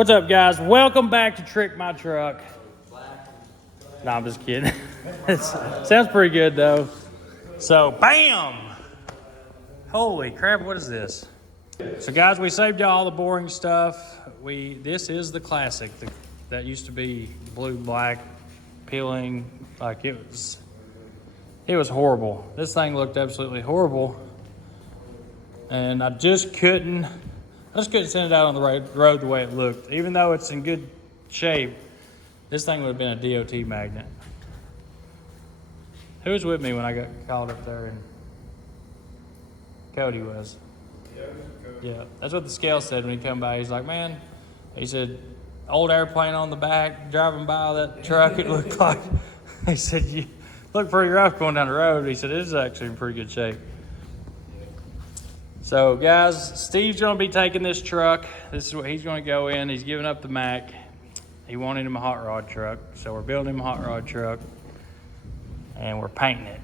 What's up, guys? Welcome back to Trick My Truck. No, I'm just kidding. Sounds pretty good, though. So, bam! Holy crap, what is this? So, guys, we saved y'all all the boring stuff. This is the classic. That used to be blue, black, peeling. Like, it was horrible. This thing looked absolutely horrible. And I just couldn't send it out on the road the way it looked. Even though it's in good shape, this thing would have been a DOT magnet. Who was with me when I got called up there? And Cody was. Yeah, that's what the scale said when he come by. He's like, man, he said, old airplane on the back, driving by that truck, it looked like, he said, you look pretty rough going down the road. He said, this is actually in pretty good shape. So, guys, Steve's going to be taking this truck. This is what he's going to go in. He's giving up the Mac. He wanted him a hot rod truck, so we're building him a hot rod truck, and we're painting it.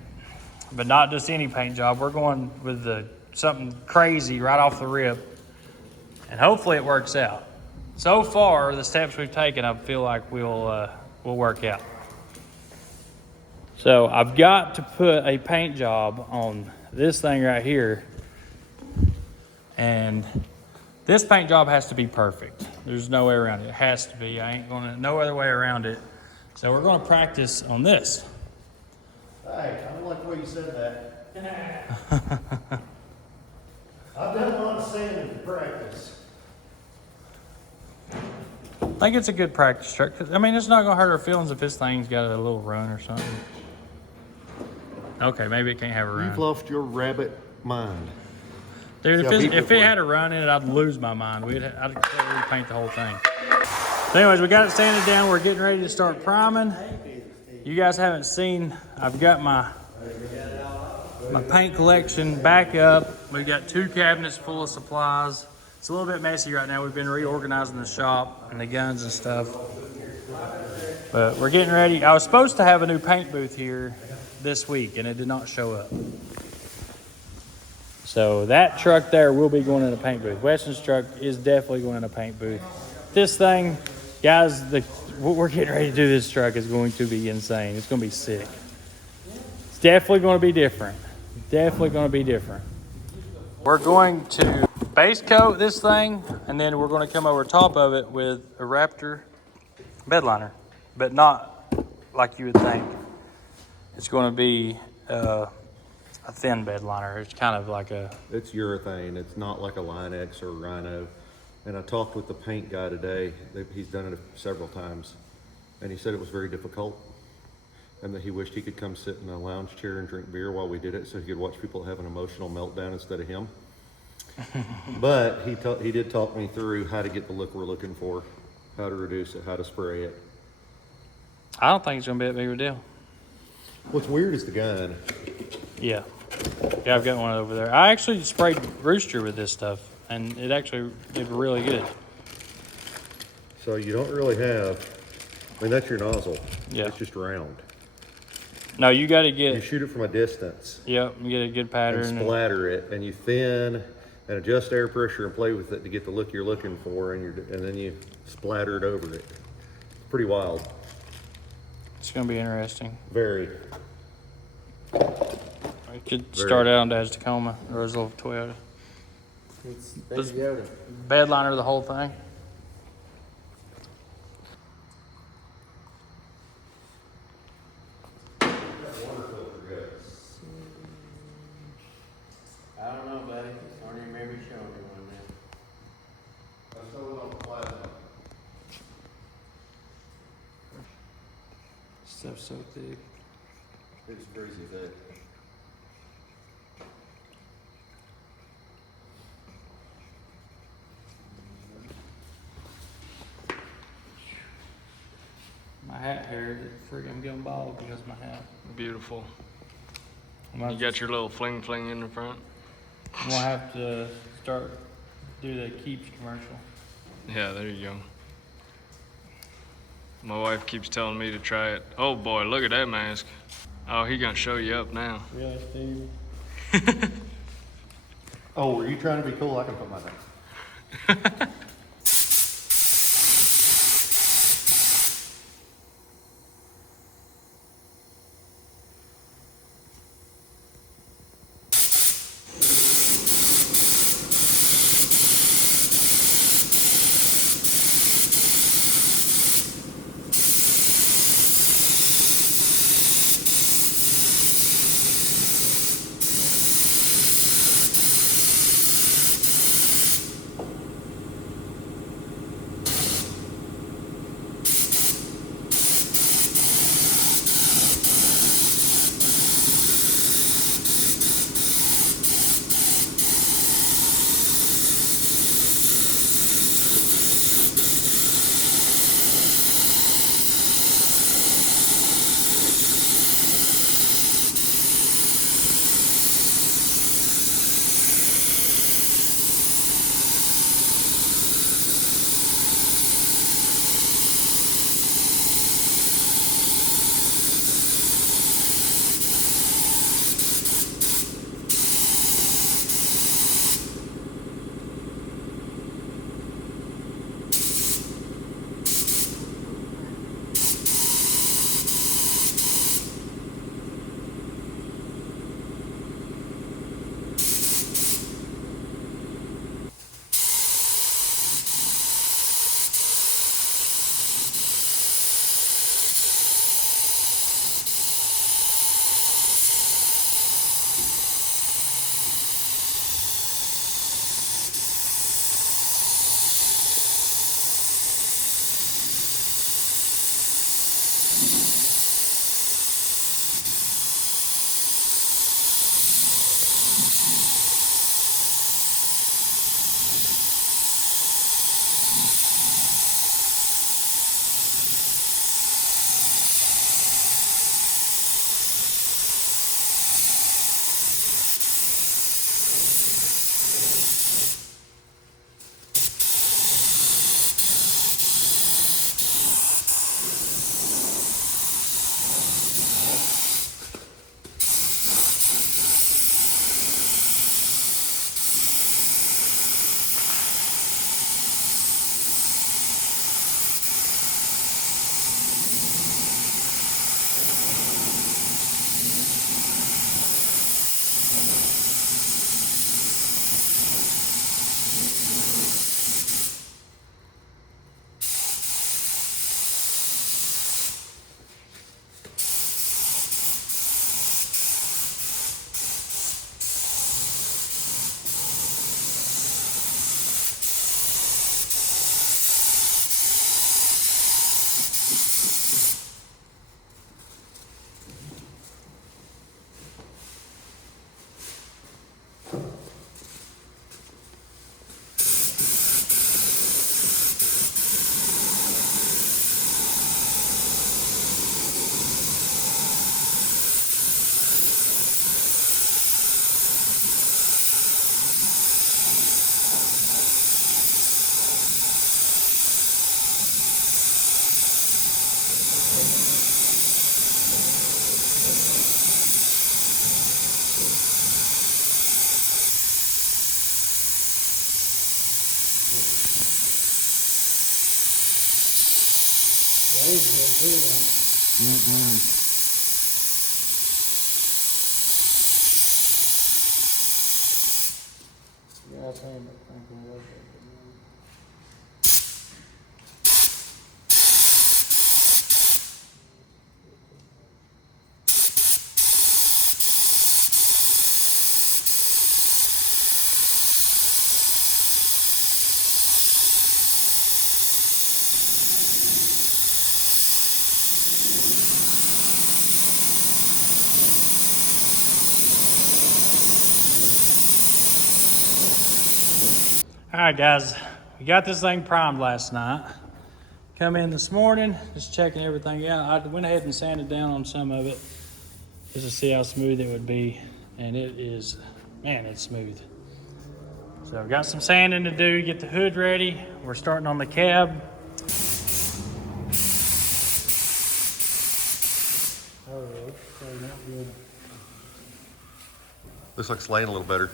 But not just any paint job. We're going with something crazy right off the rip, and hopefully it works out. So far, the steps we've taken, I feel like will work out. So I've got to put a paint job on this thing right here. And this paint job has to be perfect. There's no way around it. It has to be. No other way around it. So we're going to practice on this. Hey, I don't like the way you said that. I've done a lot of sanding to practice. I think it's a good practice truck. I mean, it's not going to hurt our feelings if this thing's got a little run or something. Okay, maybe it can't have a run. You've lost your rabbit mind. Dude, if it had a run in it, I'd lose my mind. I'd repaint the whole thing. So anyways, we got it sanded down. We're getting ready to start priming. You guys haven't seen, I've got my paint collection back up. We've got 2 cabinets full of supplies. It's a little bit messy right now. We've been reorganizing the shop and the guns and stuff. But we're getting ready. I was supposed to have a new paint booth here this week, and it did not show up. So that truck there will be going in a paint booth. Weston's truck is definitely going in a paint booth. This thing, guys, what we're getting ready to do this truck is going to be insane. It's going to be sick. It's definitely going to be different. Definitely going to be different. We're going to base coat this thing, and then we're going to come over top of it with a Raptor bed liner, but not like you would think. It's going to be a thin bed liner. It's kind of like It's urethane. It's not like a Line-X or a Rhino. And I talked with the paint guy today. He's done it several times. And he said it was very difficult. And that he wished he could come sit in a lounge chair and drink beer while we did it so he could watch people have an emotional meltdown instead of him. But he did talk me through how to get the look we're looking for, how to reduce it, how to spray it. I don't think it's going to be that big of a deal. What's weird is the gun. Yeah, I've got one over there. I actually sprayed Rooster with this stuff, and it actually did really good. So you don't really have, that's your nozzle. Yeah. It's just round. No, you got to get... You shoot it from a distance. Yep, you get a good pattern. And splatter it, and you thin and adjust air pressure and play with it to get the look you're looking for, and then you splatter it over it. It's pretty wild. It's going to be interesting. Very. We could start out as Tacoma or as a little Toyota. It's Toyota. Bed liner the whole thing. I don't know, buddy. I don't even remember showing me one now. I sold it on plasma. Stuff's so thick. It's crazy thick. My hat hair is freaking going bald because of my hat. Beautiful. You got your little fling fling in the front? I'm going to have to do the Keeps commercial. Yeah, there you go. My wife keeps telling me to try it. Oh boy, look at that mask. Oh, he gonna show you up now. Really, Steve? Oh, were you trying to be cool? I can put my thing. Yeah, it does. Yeah, I've seen it. All right, guys, we got this thing primed last night. Come in this morning, just checking everything out. I went ahead and sanded down on some of it just to see how smooth it would be, and it is, man, it's smooth. So I've got some sanding to do, get the hood ready. We're starting on the cab. This looks laying a little better.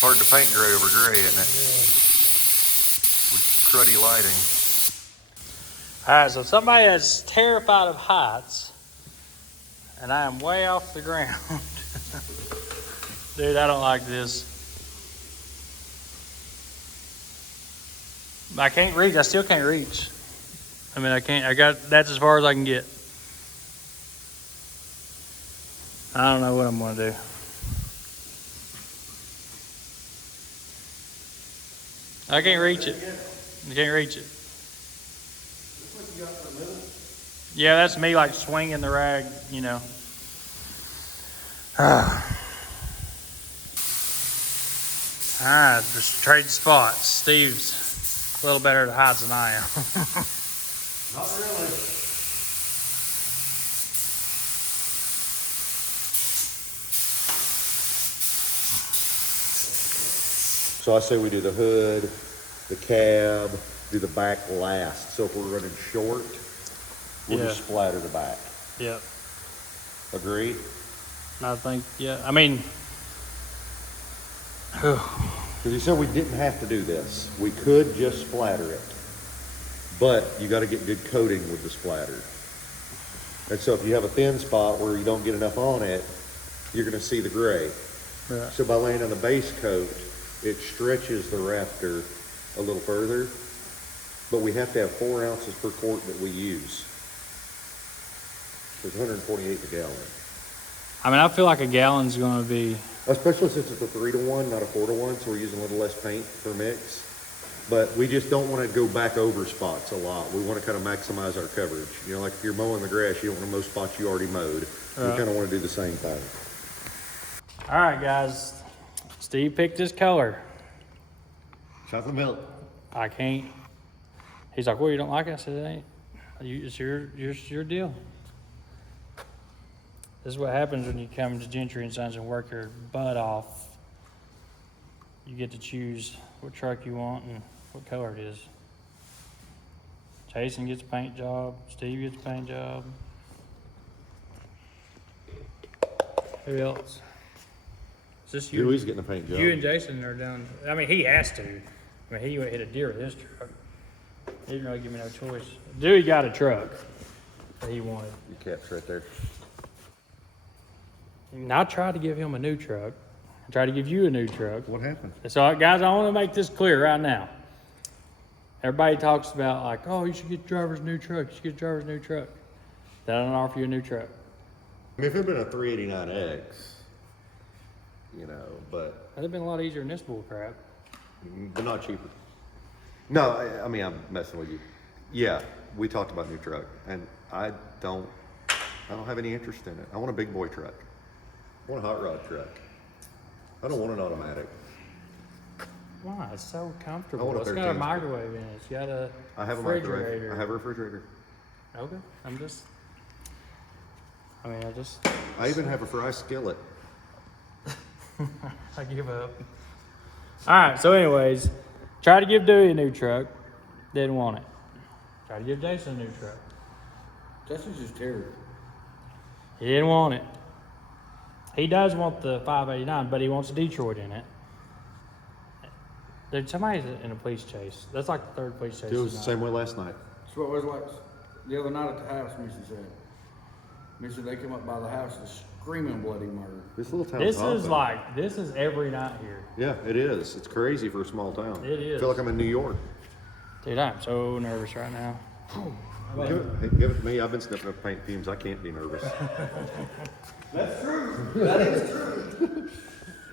Hard to paint gray over gray, isn't it? With cruddy lighting. All right, so somebody that's terrified of heights, and I am way off the ground. Dude, I don't like this. I can't reach. I still can't reach. I mean, that's as far as I can get. I don't know what I'm going to do. I can't reach it. I can't reach it. Yeah, that's me like swinging the rag, you know. Just trade spots. Steve's a little better at heights than I am. Not really. So I say we do the hood, the cab, do the back last. So if we're running short, we'll just splatter the back. Yep. Agree? I think, yeah. I mean, Because he said we didn't have to do this. We could just splatter it. But you got to get good coating with the splatter. And so if you have a thin spot where you don't get enough on it, you're going to see the gray. right. So by laying on the base coat, it stretches the rafter a little further. But we have to have 4 ounces per quart that we use. It's 148 a gallon. I mean, I feel like a gallon's going to be, Especially since it's a 3-to-1, not a 4-to-1, so we're using a little less paint per mix. But we just don't want to go back over spots a lot. We want to kind of maximize our coverage. You know, like if you're mowing the grass, you don't want to mow spots you already mowed. We kind of want to do the same thing. all right, guys. Steve picked his color. Chocolate milk. I can't. He's like, well, you don't like it? I said, it ain't. It's your deal. This is what happens when you come to Gentry and Sons and work your butt off. You get to choose what truck you want and what color it is. Jason gets a paint job. Steve gets a paint job. Who else? just you. Dewey's getting a paint job. You and Jason are done. I mean, he has to. I mean, he hit a deer with his truck. He didn't really give me no choice. Dewey got a truck that he wanted. Your cap's right there. And I tried to give him a new truck. I tried to give you a new truck. What happened? So, guys, I want to make this clear right now. Everybody talks about, like, oh, you should get driver's new truck. You should get driver's new truck. Then I don't offer you a new truck. I mean, if it had been a 389X, you know, but That'd have been a lot easier than this bull crap. not cheaper. No, I mean, I'm messing with you. Yeah, we talked about new truck, and I don't have any interest in it. I want a big boy truck. I want a hot rod truck. I don't want an automatic. Why? It's so I comfortable. want a It's got a 13. microwave in it. It's got a I have a refrigerator. microwave. I have a refrigerator. Okay. I even have a fry skillet. I give up. All right. So, anyways, try to give Dewey a new truck. Didn't want it. Try to give Jason a new truck. Justin's just terrible. He didn't want it. He does want the 589, but he wants Detroit in it. Dude, somebody's in a police chase. That's like the third police chase. It was the tonight. same way last night. That's what it was like the other night at the house, Missy said. Missy, they come up by the house and screaming bloody murder. This little town. This is every night here. Yeah, it is. It's crazy for a small town. It is. I feel like I'm in New York. Dude, I'm so nervous right now. Give it to me. I've been sniffing up paint fumes. I can't be nervous. That's true. That is true.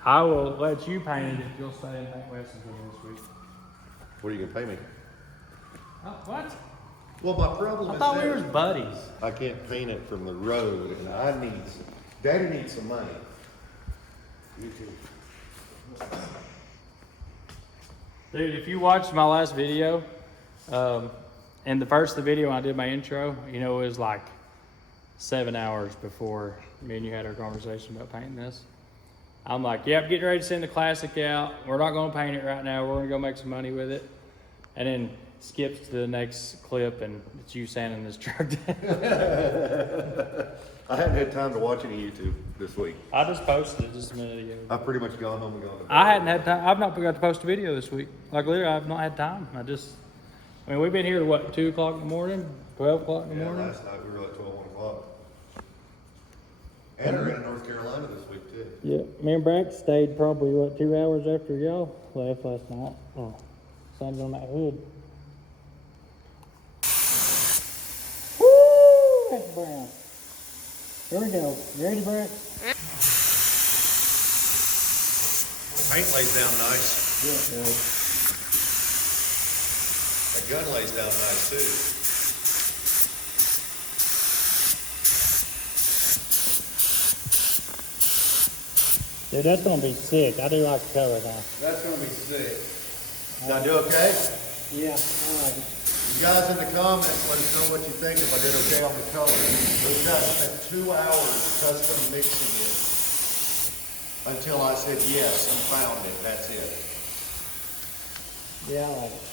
I will let you paint it if you'll stay in Paint Weston for this week. What are you gonna pay me? Oh, what? Well, my problem I is thought we that were buddies. I can't paint it from the road, and Daddy needs some money. You too. Dude, if you watched my last video, and the first of the video when I did my intro, you know, it was like 7 hours before me and you had our conversation about painting this. I'm like, yep, getting ready to send the classic out. We're not going to paint it right now. We're going to go make some money with it. And then skips to the next clip, and it's you sanding this truck down. I haven't had time to watch any YouTube this week. I just posted it just a minute ago. I've pretty much gone home and gone to bed. I hadn't had time. I've not forgot to post a video this week. Like, literally, I've not had time. I mean, we've been here to what, 2 o'clock in the morning? 12 o'clock in the morning? Last night we were at 12, 1 o'clock. And we're in North Carolina this week, too. Yeah, me and Braxton stayed probably, 2 hours after y'all left last night. Oh, sanded on that hood. Woo! That's brown. Here we go. You ready, Brax? Paint lays down nice. Yeah. That gun lays down nice, too. Dude, that's gonna be sick. I do like the color now. That's gonna be sick. Did I do okay? Yeah, I like it. You guys in the comments, let us know what you think if I did okay on the color. Those guys spent 2 hours custom mixing it until I said yes and found it. That's it. Yeah, I like it.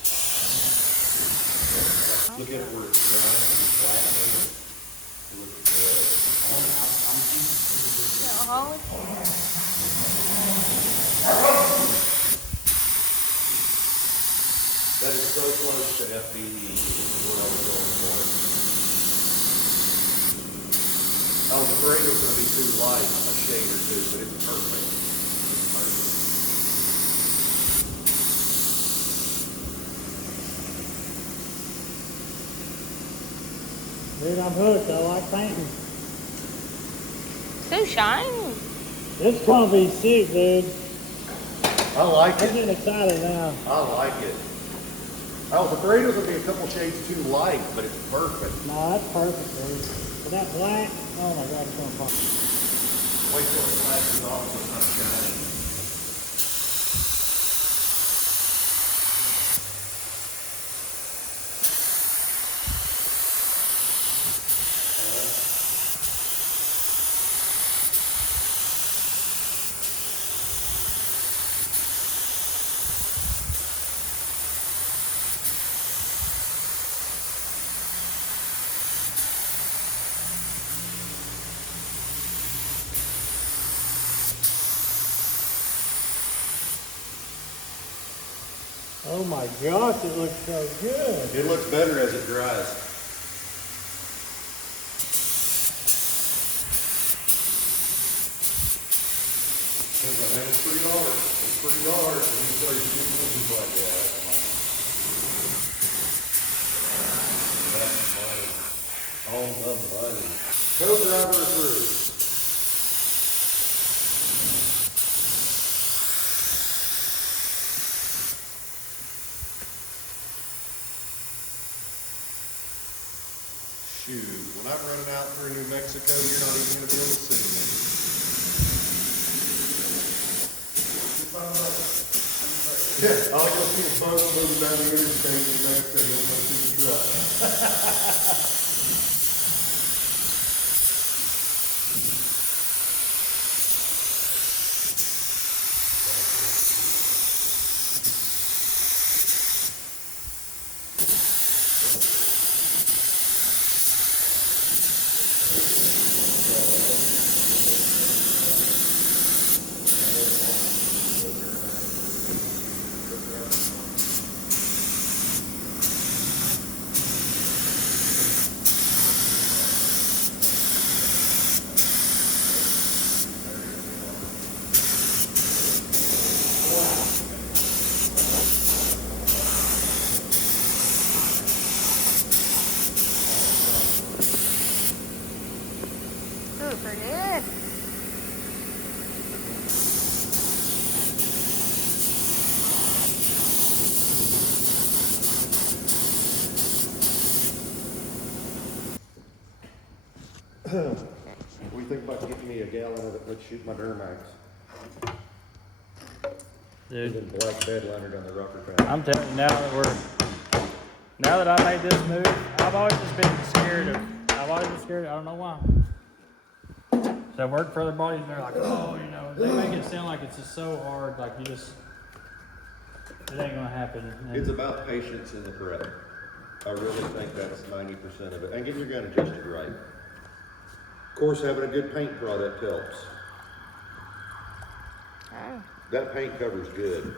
Look at where it's drying and flattening. It looks good. That is so close to FBE is what I was going for. I was afraid it was going to be too light, a shade or two, but it's perfect. It's perfect. Dude, I'm hooked. I like painting. So shiny. It's gonna be sick, dude. I like I'm it. getting excited now. I like it. I was afraid it was going to be a couple shades too light, but it's perfect. No, that's perfect, dude. But that black, oh my god, it's gonna pop. Wait till it flashes off so it's not shiny. Oh my gosh, it looks so good. It looks better as it dries. Man, it's pretty hard. It's pretty hard when you start shooting movies like that. That's money. All the money. Co-driver approved. Shoot, when I'm running out through New Mexico, you're not even going to be able to see me. Yeah, all you'll see is boats moving down the interstate in New Mexico, you'll go see the truck. Super good. What do you think about getting me a gallon of it? Let's shoot my Duramax. Dude, With a black bed liner down the rocker tank. I'm telling you, now that I made this move, I've always just been scared I don't know why. So I work for other bodies and they're like, oh, you know, they make it sound like it's just so hard, like it ain't gonna happen. And It's about patience in the prep. I really think that's 90% of it. And getting your gun adjusted right. Of course, having a good paint product helps. Oh. That paint cover's good.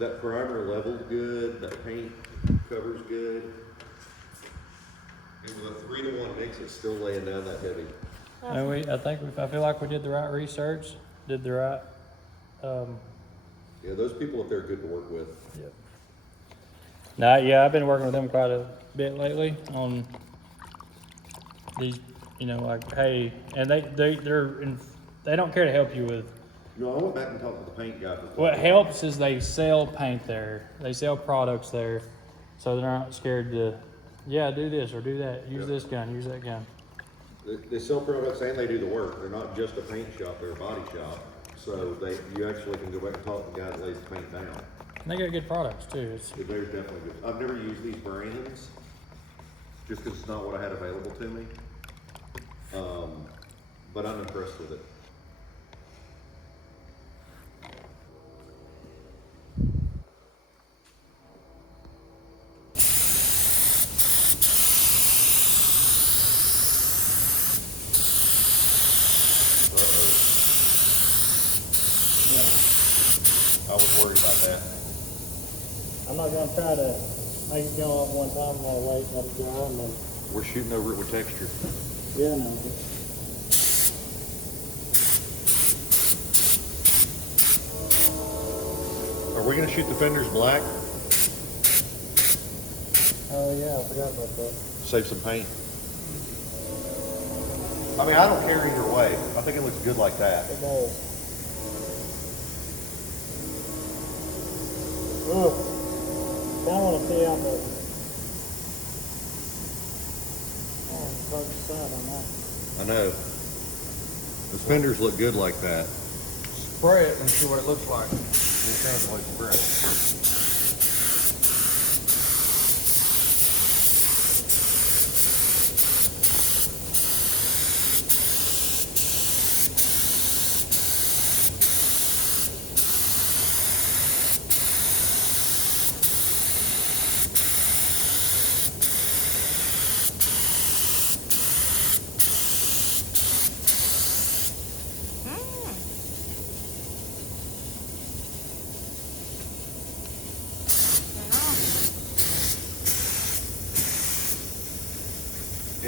That primer level's good. That paint cover's good. And with a 3-to-1 mix, it's still laying down that heavy. And I feel like we did the right research, did the right, Yeah, those people up there are good to work with. yep. Now, yeah, I've been working with them quite a bit lately on these, you know, like, hey, and they don't care to help you with. No, I went back and talked to the paint guy. What helps is they sell paint there, they sell products there, so they're not scared to, yeah, do this or do that, use this gun, use that gun. They sell products and they do the work. They're not just a paint shop, they're a body shop. So you actually can go back and talk to the guy that lays the paint down. And they got good products too. They're definitely good. I've never used these brands just because it's not what I had available to me. But I'm impressed with it. I was worried about that. I'm not gonna try to make it go off one time while I wait, let it dry, and then. We're shooting over it with texture. Yeah, no. Are we gonna shoot the fenders black? Oh yeah, I forgot about that. Save some paint. I mean, I don't care either way. I think it looks good like that. It does. Ugh. I want to see out the side on that. I know. The fenders look good like that. Spray it and see what it looks like. It sounds like spray.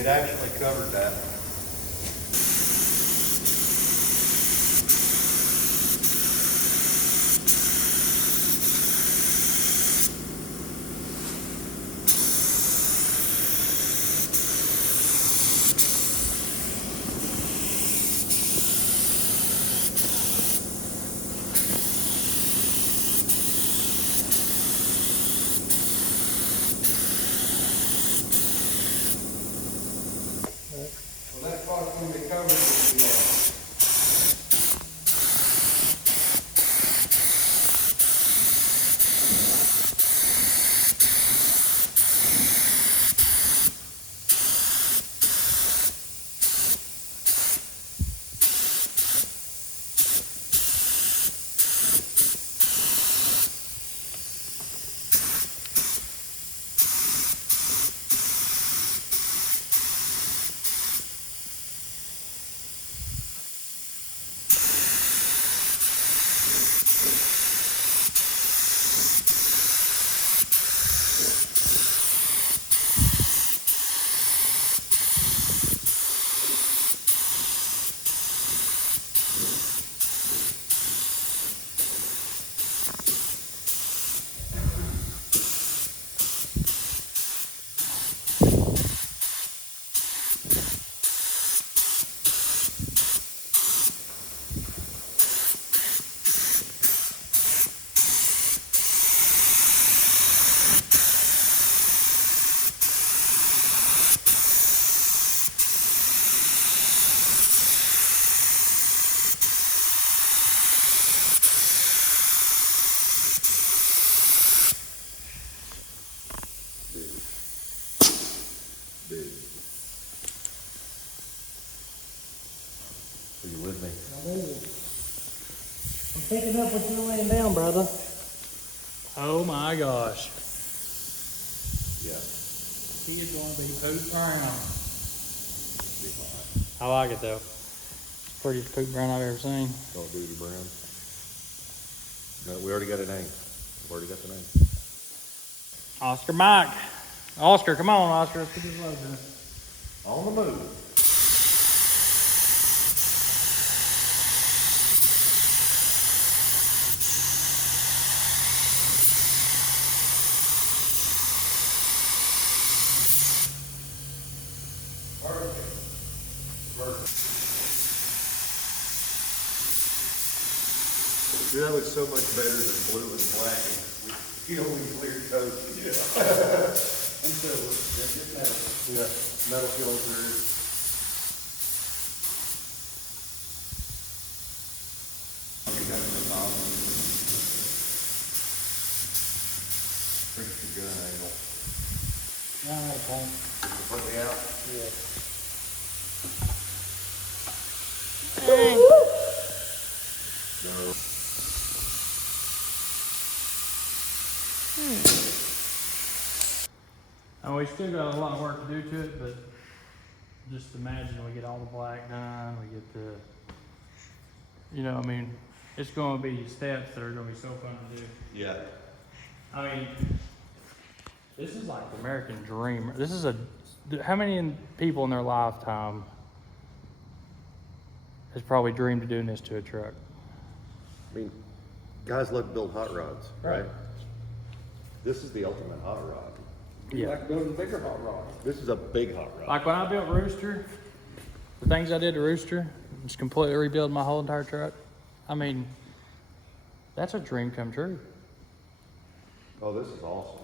It actually covered that. Well, that part's gonna be covered with the, Are you with me? I'm picking up what you're laying down, brother. Oh my gosh. Yeah. He is going to be poop brown. I like it though. It's the prettiest poop brown I've ever seen. Don't do the brown. No, we already got a name. We've already got the name. Oscar Mike. Oscar, come on, Oscar. Let's get this load done. On the move. See, that looks so much better than blue and black and steel and clear coat. And silver. Yeah, just metal. Yeah, metal feeling through. Think it's a gun angle. All right, Paul. Put me out. Yeah. No. And we still got a lot of work to do to it, but just imagine we get all the black done, we get the, you know, I mean, it's gonna be steps that are gonna be so fun to do. Yeah. I mean, this is like the American dream. This is how many people in their lifetime has probably dreamed of doing this to a truck? I mean, guys love to build hot rods, right? Right. This is the ultimate hot rod. you like building bigger hot rods. This is a big hot rod. Like when I built Rooster, the things I did to Rooster, just completely rebuild my whole entire truck. I mean, that's a dream come true. Oh, this is awesome.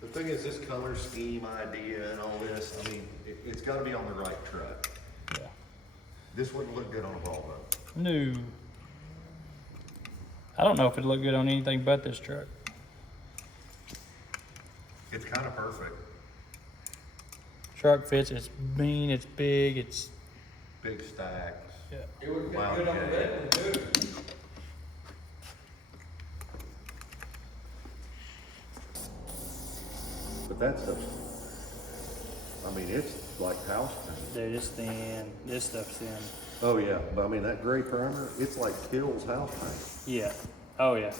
The thing is, this color scheme idea and all this, I mean, it's got to be on the right truck. Yeah. This wouldn't look good on a Volvo. No. I don't know if it'd look good on anything but this truck. It's kind of perfect. Truck fits, it's mean, it's big, it's, Big stacks. yeah. It would fit Wow, good on the yeah. bed one too. But that stuff's, I mean, it's like house paint. Dude, it's thin. This stuff's thin. Oh yeah, but I mean, that gray primer, it's like kills house paint. Yeah. Oh, yeah.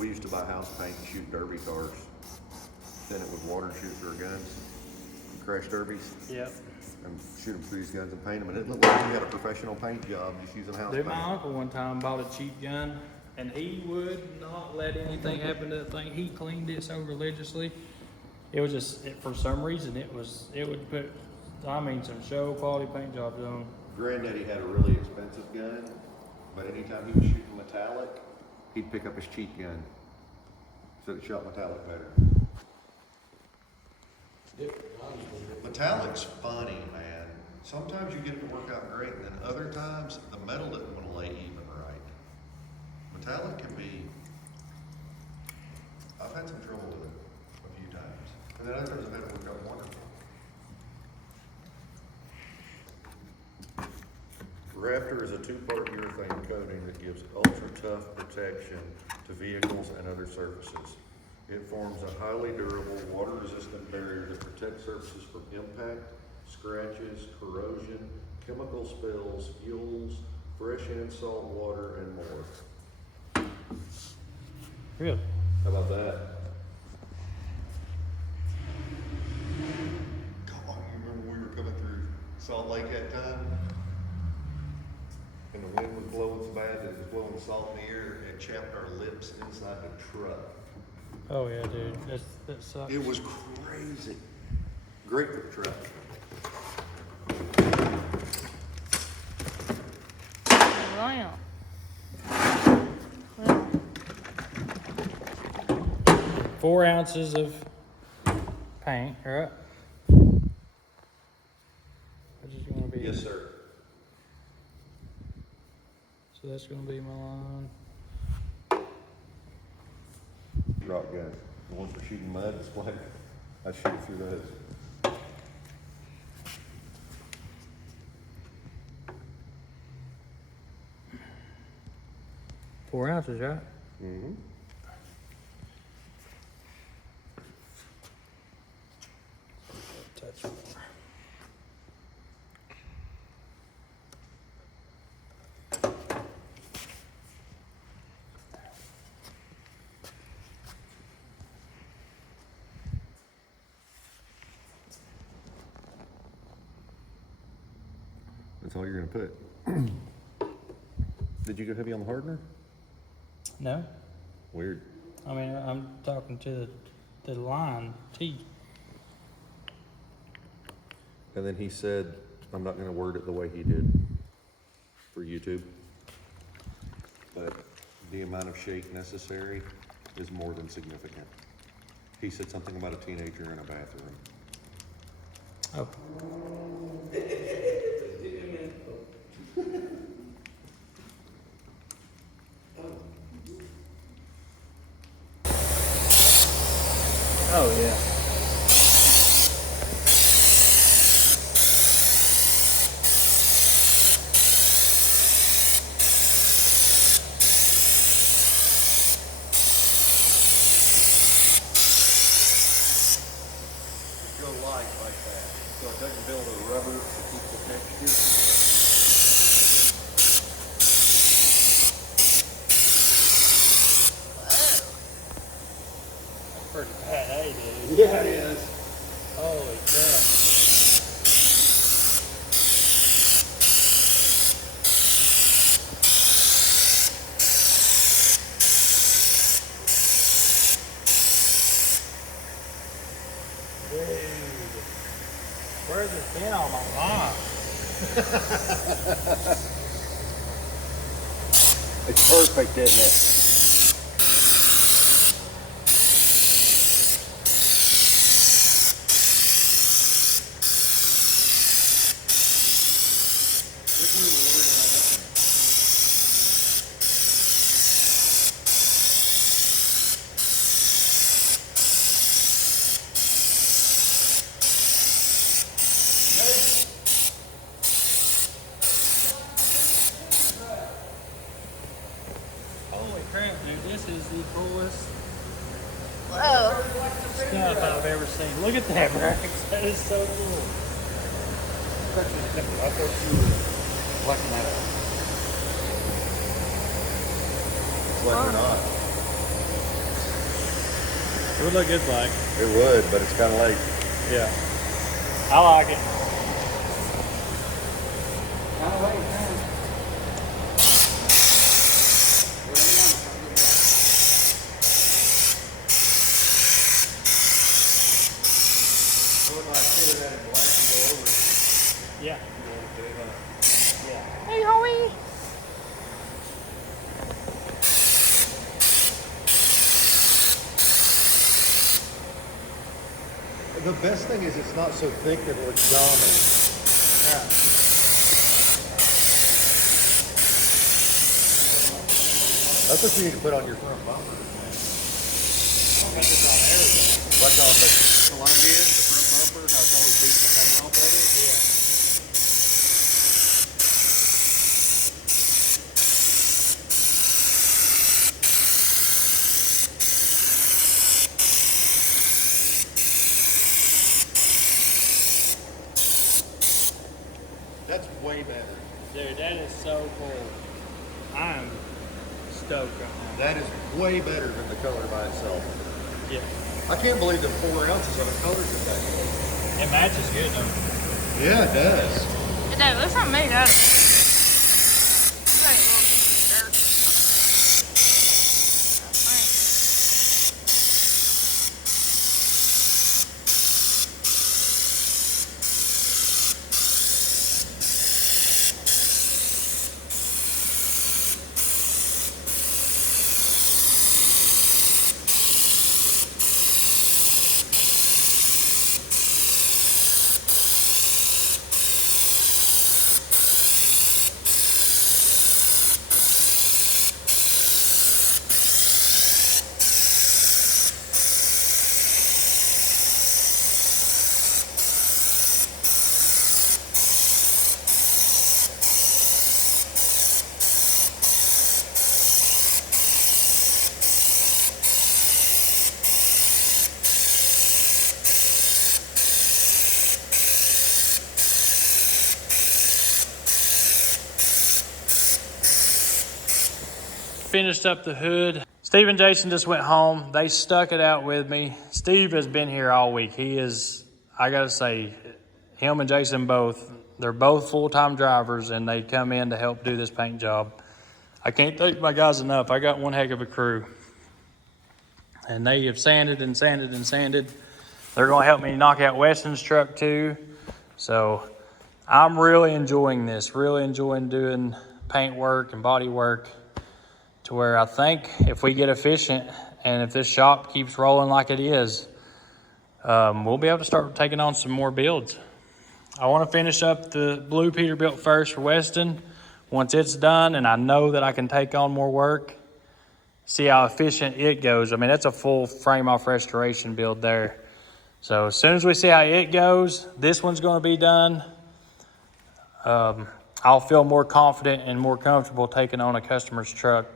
We used to buy house paint and shoot derby cars. Then it would water shoot through our guns, and crash derbies, Yep. and shoot them through these guns and paint them. And it looked like we had a professional paint job just using house Dude, paint. my uncle one time bought a cheap gun, and he would not let anything happen to that thing. He cleaned it so religiously. It was just, for some reason, it would put, some show quality paint jobs on. Granddaddy had a really expensive gun, but anytime he was shooting metallic, he'd pick up his cheap gun. So it shot metallic better. Metallic's funny, man. Sometimes you get it to work out great, and then other times the metal doesn't want to lay even right. Metallic can be, I've had some trouble with it a few times. And then other times I've had it work out wonderful. Rafter is a two-part urethane coating that gives ultra-tough protection to vehicles and other surfaces. It forms a highly durable, water-resistant barrier that protects surfaces from impact, scratches, corrosion, chemical spills, fuels, fresh and salt water, and more. Really? How about that? Come on, you remember we were coming through Salt Lake that time? And the wind was blowing so bad that it was blowing salt in the air and chapped our lips inside the truck. Oh yeah, dude. That sucks. It was crazy. Great for the truck. Wow. 4 ounces of paint, right? Which is gonna be. Yes, sir. So that's gonna be my line. Rock gun. The ones for shooting mud and splatter. I shoot through those. 4 ounces, right? Mm-hmm. Touch more. That's all you're gonna put. Did you go heavy on the hardener? No, Weird. I mean I'm talking to the line T. And then he said, I'm not gonna word it the way he did for YouTube, but the amount of shake necessary is more than significant. He said something about a teenager in a bathroom. Oh. Oh yeah. Go light like that, so it doesn't build a rubber to keep the texture. That's pretty bad, hey dude. Yeah, it is. Holy crap. Dude, where's this been all my life? It's perfect, isn't it? Holy crap, dude, this is the coolest Whoa. stuff I've ever seen. Look at that, Brax. That is so cool. I thought you were liking that. It's like we're not. It would look good black. It would, but it's kind of late. Yeah. I like it. Yeah. Hey, Howie. The best thing is it's not so thick that it looks dominant. That's what you need to put on your front bumper. Like on the Columbia, the front bumper, how it's always beating the paint off of it. That's way better. Dude, that is so cool. I'm stoked right now. That is way better than the color by itself. Yeah. I can't believe that 4 ounces of a color is that good. It matches good though. Yeah, it does. It does. Looks like me, does it? Looks like a little piece of dirt. Finished up the hood. Steve and Jason just went home. They stuck it out with me. Steve has been here all week. He is, I gotta say, him and Jason both, they're both full-time drivers and they come in to help do this paint job. I can't thank my guys enough. I got one heck of a crew. And they have sanded and sanded and sanded. They're gonna help me knock out Weston's truck too. So I'm really enjoying this, really enjoying doing paint work and body work, to where I think if we get efficient and if this shop keeps rolling like it is, we'll be able to start taking on some more builds. I want to finish up the blue Peterbilt first for Weston. Once it's done and I know that I can take on more work, see how efficient it goes. I mean, that's a full frame off restoration build there. So as soon as we see how it goes, this one's going to be done. I'll feel more confident and more comfortable taking on a customer's truck.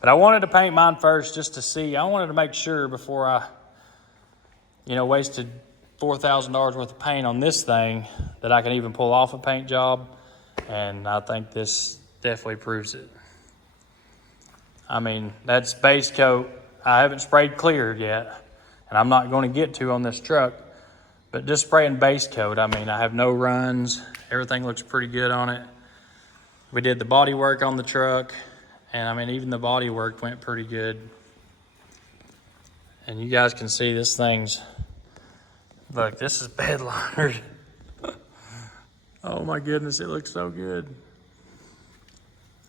But I wanted to paint mine first just to see. I wanted to make sure before I, wasted $4,000 worth of paint on this thing that I can even pull off a paint job. And I think this definitely proves it. I mean, that's base coat. I haven't sprayed clear yet, and I'm not going to get to on this truck. But just spraying base coat, I mean, I have no runs. Everything looks pretty good on it. We did the body work on the truck. And I mean, even the body work went pretty good. And you guys can see this thing's, look, this is bed linered. Oh my goodness, it looks so good.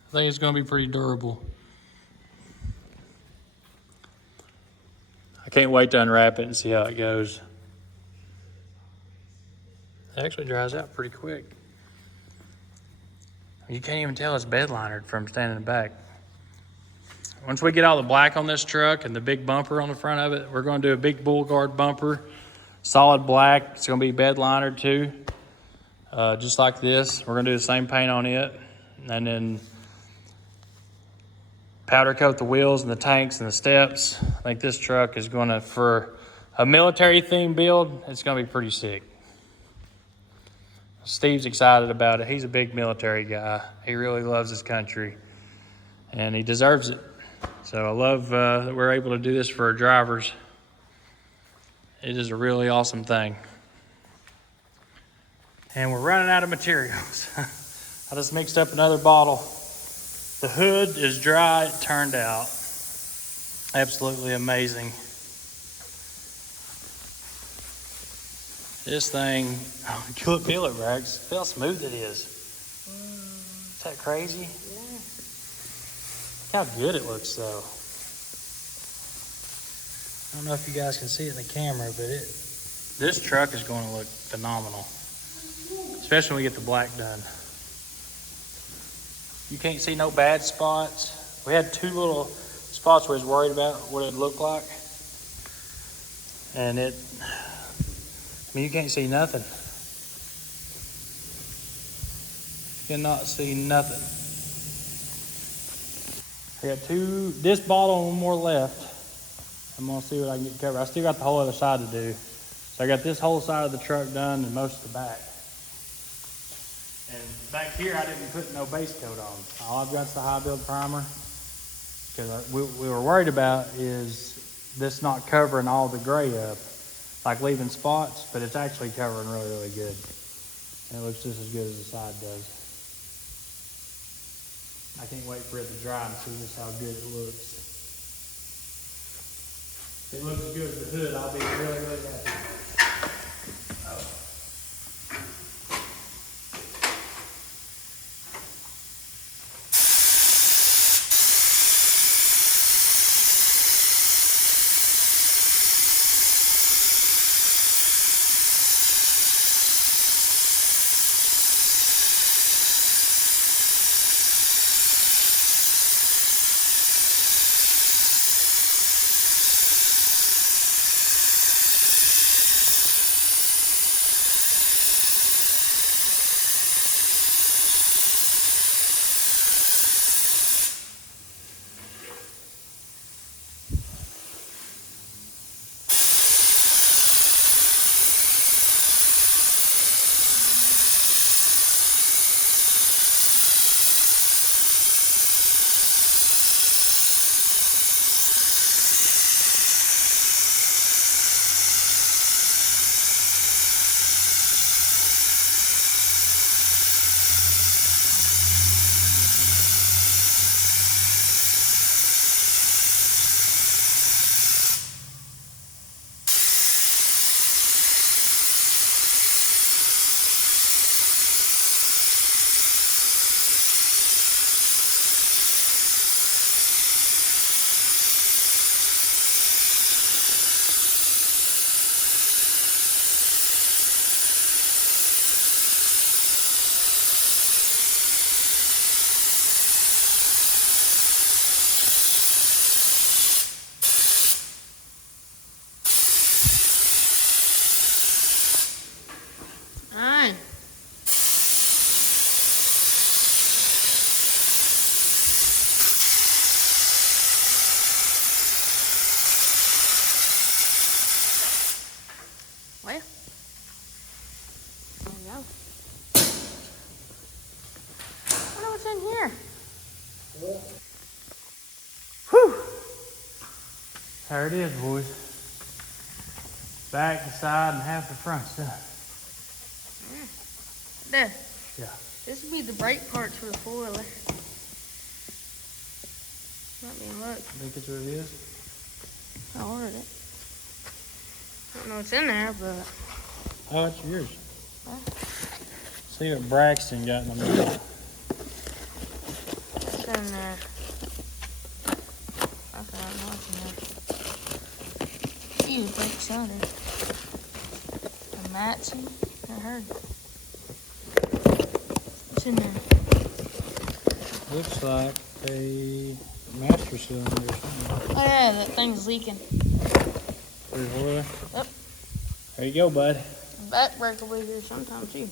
I think it's gonna be pretty durable. I can't wait to unwrap it and see how it goes. It actually dries out pretty quick. You can't even tell it's bed linered from standing back. Once we get all the black on this truck and the big bumper on the front of it, we're going to do a big bull guard bumper, solid black. It's going to be bed linered too, just like this. We're going to do the same paint on it, and then powder coat the wheels and the tanks and the steps. I think this truck is going to, for a military theme build, it's going to be pretty sick. Steve's excited about it. He's a big military guy. He really loves his country, and he deserves it. So I love that we're able to do this for our drivers. It is a really awesome thing. And we're running out of materials. I just mixed up another bottle. The hood is dry, it turned out. Absolutely amazing. This thing, feel it, Brax. Feel how smooth it is. Is that crazy? Yeah. Look how good it looks, though. I don't know if you guys can see it in the camera, but this truck is going to look phenomenal. Especially when we get the black done. You can't see no bad spots. We had 2 little spots where I was worried about what it looked like. And you can't see nothing. You cannot see nothing. I got this bottle and 1 more left. I'm gonna see what I can get covered. I still got the whole other side to do. So I got this whole side of the truck done and most of the back. And back here, I didn't put no base coat on. All I've got is the high build primer. Because we were worried about is this not covering all the gray up, like leaving spots, but it's actually covering really, really good. And it looks just as good as the side does. I can't wait for it to dry and see just how good it looks. If it looks as good as the hood, I'll be really, really happy. Alright. Well, there we go. I wonder what's in here. Whew. There it is, boys. Back, the side, and half the front's done. There. Yeah. This would be the brake parts for the four-wheeler. Let me look. Think it's what it is? I ordered it. I don't know what's in there, but Oh, it's yours. Huh? See what Braxton got in the middle. what's in there? I don't know what's in there. Ew, brake soda. A Matson. I heard. What's in there? Looks like a master cylinder or something. Oh yeah, that thing's leaking. Three-wheeler. Yep. There you go, bud. Back brake will be here sometime too.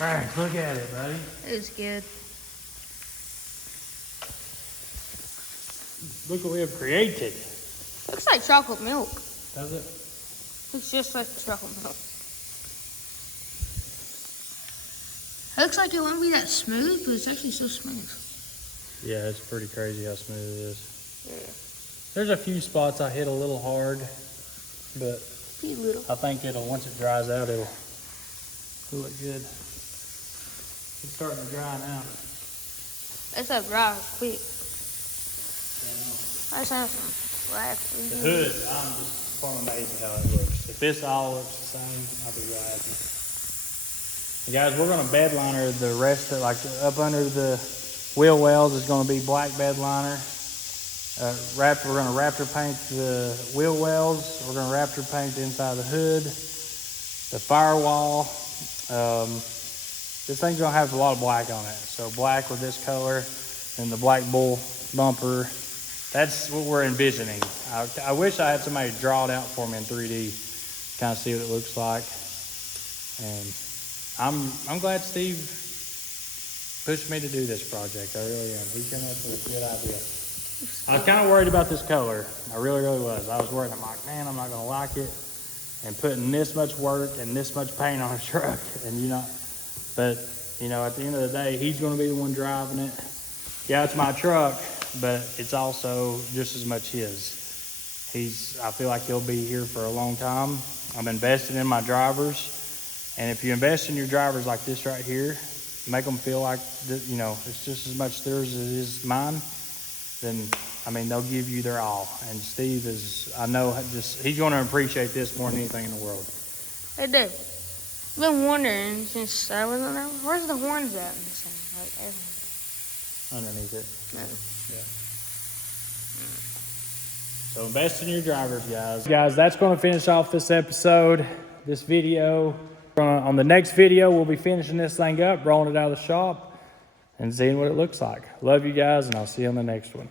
All right, look at it, buddy. It's good. Look what we have created. Looks like chocolate milk. Does it? Looks just like chocolate milk. It looks like it won't be that smooth, but it's actually so smooth. Yeah, it's pretty crazy how smooth it is. Yeah. There's a few spots I hit a little hard, but Be little. I think once it dries out, it'll look good. It's starting to dry now. It's a dry quick. I just have some black. The hood, I'm just amazed at how it looks. If this all looks the same, I'll be real happy. And guys, we're gonna bed liner the rest of, like up under the wheel wells is gonna be black bed liner. We're gonna Raptor paint the wheel wells. We're gonna Raptor paint the inside of the hood, the firewall. This thing's gonna have a lot of black on it. So black with this color and the black bull bumper. That's what we're envisioning. I wish I had somebody draw it out for me in 3D, kind of see what it looks like. And I'm glad Steve pushed me to do this project. I really am. He came up with a good idea. I was kind of worried about this color. I really, really was. I was worried. I'm like, man, I'm not gonna like it. And putting this much work and this much paint on a truck, and but at the end of the day, he's gonna be the one driving it. Yeah, it's my truck, but it's also just as much his. I feel like he'll be here for a long time. I'm investing in my drivers. And if you invest in your drivers like this right here, make them feel like, it's just as much theirs as it is mine, then, they'll give you their all. And Steve he's going to appreciate this more than anything in the world. Hey, Dave. I've been wondering since I wasn't there, where's the horns at in this thing? Like, everything. Underneath it. No. Yeah. So invest in your drivers, guys. Guys, that's going to finish off this episode, this video. On the next video, we'll be finishing this thing up, rolling it out of the shop, and seeing what it looks like. Love you guys, and I'll see you on the next one.